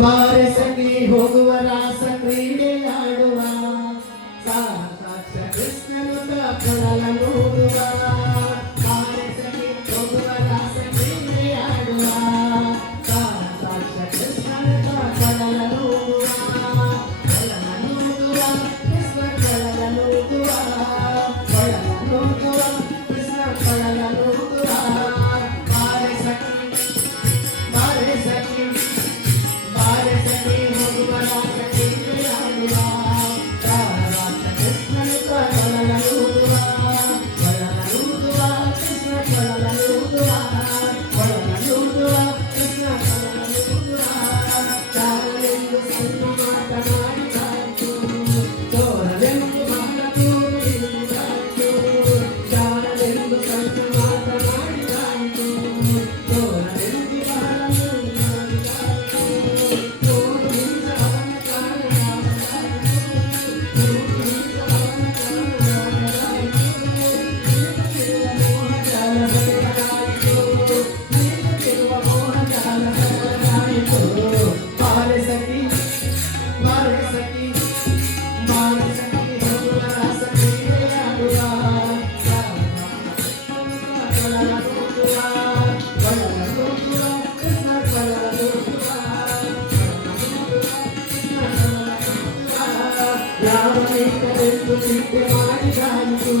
ಬಾರಸಗಿ ಹೋಗುವ ರಾಸ ಕ್ರೀಡೆಯಾಡುವ ಸಾಕ್ಷ ಕೃಷ್ಣನು ತಪ್ಪಳಲ ನೋಡುವ ಬಾರಸಗಿ ಹೋಗುವ ರಾಸ ಕ್ರೀಡೆಯಾಡುವ ಸಾಕ್ಷ ಕೃಷ್ಣನು ತಪ್ಪಳಲ ನೋಡುವ ಕಳಲ ನೋಡುವ ಕೃಷ್ಣ ಕಳಲ ನೋಡುವ ಕಳಲ ನೋಡುವ ಕೃಷ್ಣ ಕಳಲ ನೋಡುವ ಬಾರಸಗಿ ಬಾರಸಗಿ ಬಾರಸಗಿ ಹೋಗುವ ರಾಸ ಕ್ರೀಡೆಯಾಡುವ ಸಾಕ್ಷ ಕೃಷ್ಣನು ತಪ್ಪಳಲ ನೋಡುವ ಕಳಲ ನೋಡುವ ಕೃಷ್ಣ ಕಳಲ ನೋಡುವ ಕಳಲ ನೋಡುವ ಕೃಷ್ಣ ಕಳಲ ನೋಡುವ ಚಾರಲೆಂದು ಸಣ್ಣ ಮಾತನಾಡಿದಾಯ್ತು ಚೋರಲೆಂದು ಬಹಳ ತೋರಿದಾಯ್ತು ಚಾರಲೆಂದು ಸಣ್ಣ ಮಾತನಾಡಿದಾಯ್ತು ಚೋರಲೆಂದು ಬಹಳ ತೋರಿದಾಯ್ತು ತೋರು ನಿಂತ ಅವನ ಕಾರಣವಾದಾಯ್ತು ತೋರು ನಿಂತ ಅವನ ಕಾರಣವಾದಾಯ್ತು ನೀಡುತ್ತಿರುವ ಮೋಹಜಾಲ ಬದಲಾಯಿತು ನೀಡುತ್ತಿರುವ ಮೋಹಜಾಲ ಬದಲಾಯಿತು ಬಾರಸಗಿ ಬಾರಸಗಿ ಬಾರಸಗಿ ಹೋಗುವ ರಾಸ ಕ್ರೀಡೆಯಾಡುವ ಕಳಲ ನೋಡುವ ಕಳಲ ನೋಡುವ ಕೃಷ್ಣ ಕಳಲ ನೋಡುವ ಯಾವನೆಂದು ಚಿಂತೆ ಮಾಡಿದಾಯಿತು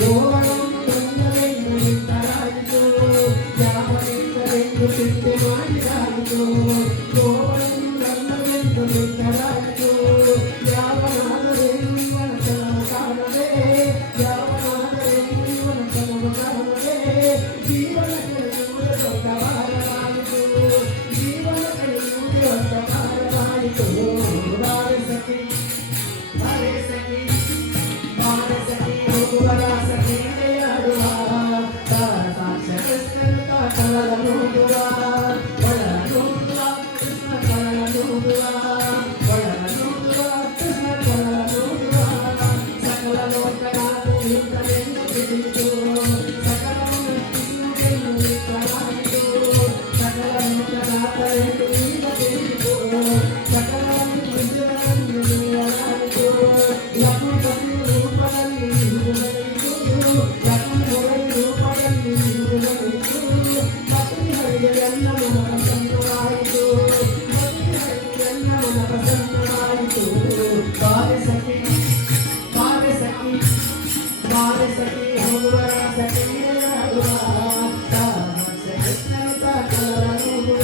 ಗೋವಳನ್ನು ತಂದವೆಂದು ನಿಂತರಾಯಿತು ಯಾವನೆಂದು ಚಿಂತೆ ಮಾಡಿದಾಯಿತು ಗೋವಳನ್ನು ತಂದವೆಂದು ನಿಂತರಾಯಿತು ಯಾವನಾದರೇನು ಇವನ ತನವ ಕಾಣದೆ ಯಾವನಾದರೇನು ಇವನ ತನವ ಕಾಣದೆ ಜೀವನ ಕಳೆಯುವುದು ದೊಡ್ಡ ಭಾರವಾಯಿತು ಜೀವನ ಕಳೆಯುವುದು ದೊಡ್ಡ ಭಾರವಾಯಿತು ಬಾರಸಗಿ ಬಾರಸಗಿ ಬಾರಸಗಿ ಹೋಗುವ ರಾಸ ಕ್ರೀಡೆಯಾಡುವ ಸಾಕ್ಷ ಕೃಷ್ಣನು ಕಳಲ ನೋಡುವ ಕಳಲ ನೋಡುವ ಕೃಷ್ಣ ಕಳಲ ನೋಡುವ ಕಳಲ ನೋಡುವ ಕೃಷ್ಣ ಕಳಲ ನೋಡುವ ಸಕಲ ಲೋಕನಾಥು ನಿಂತನೆಂದು ತಿಳಿಯಿತು ಸಕಲವನ್ನು ಕೃಷ್ಣನೆಂದು ನಿಂತರಾಯಿತು ಸಕಲ ಲೋಕನಾಥನೆಂದು ಈಗ ತಿಳಿಯಿತು ಸಕಲವನ್ನು ಕೃಷ್ಣನೆಂದು ನಿಲ್ಲಲಾಯಿತು ಲಕ್ಷ್ಮೀಪತಿ ರೂಪದಲ್ಲಿ ಇರುವುದರಿತು ಲಕ್ಷ್ಮೀಪತಿ ರೂಪದಲ್ಲಿ ಇರುವುದರಿತು ಪತಿ ಹರಿಗೆ ಎಲ್ಲ ಮನ ಪ್ರಸನ್ನವಾಯಿತು ಪತಿ ಹರಿಗೆ ಎಲ್ಲ ಮನ ಪ್ರಸನ್ನವಾಯಿತು ಬಾರಸಗಿ ಬಾರಸಗಿ ಬಾರಸಗಿ ಹೋಗುವ ರಾಸ ಕ್ರೀಡೆಯಾಡುವ ಸಾಕ್ಷ ಕೃಷ್ಣನು ತಪ್ಪಳಲ ನೋಡುವ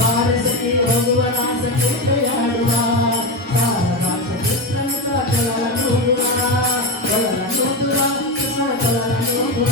ಬಾರಸಗಿ ಹೋಗುವ ರಾಸ ಕ್ರೀಡೆಯಾಡುವ ಸಾಕ್ಷ ಕೃಷ್ಣನು ತಪ್ಪಳಲ ನೋಡುವ ಕಳಲ ನೋಡುವ ಕೃಷ್ಣ ಕಳಲ ನೋಡುವ